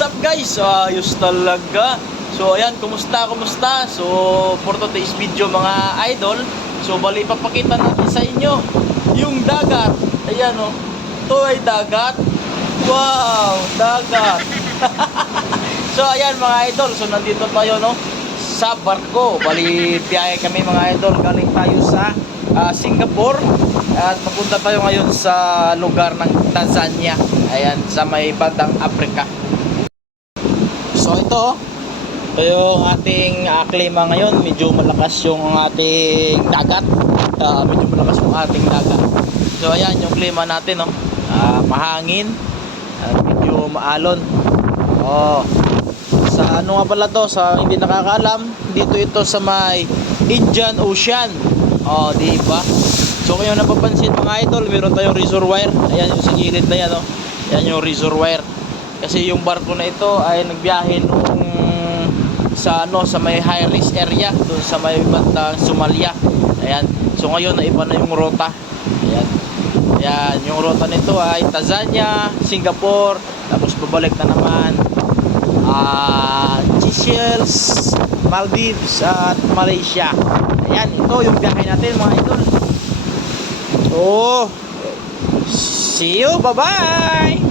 What's up guys? Ayos talaga. So ayan, kumusta? So for today's video mga idol, so bali papakita natin sa inyo yung dagat. Ayan oh. Ito ay dagat. Wow, dagat. So ayan mga idol, so nandito tayo no sa barko. Bali biyahe kami mga idol, galing tayo sa Singapore at papunta tayo ngayon sa lugar ng Tanzania. Ayan, sa may bandang Africa. So ito yung ating klima ngayon. Medyo malakas yung ating dagat. Medyo malakas yung ating dagat. So ayan yung klima natin no. Mahangin at medyo maalon. Sa ano nga pala to, sa hindi nakakaalam, dito ito sa may Indian Ocean. Di ba? So kung yung napapansin mga idol, meron tayong reservoir. Ayan yung sa gilid na yan, no? Yan yung reservoir. Kasi yung barko na ito ay nagbiyahe nung sa ano, sa may high risk area, doon sa may bandang Somalia. Ayan. So ngayon na iba na yung rota. Ayan. Ayan, yung rota nito ay Tanzania, Singapore, tapos babalik na naman Seychelles, Maldives at Malaysia. Ayan, ito yung biyahe natin mga idol. See you, bye bye.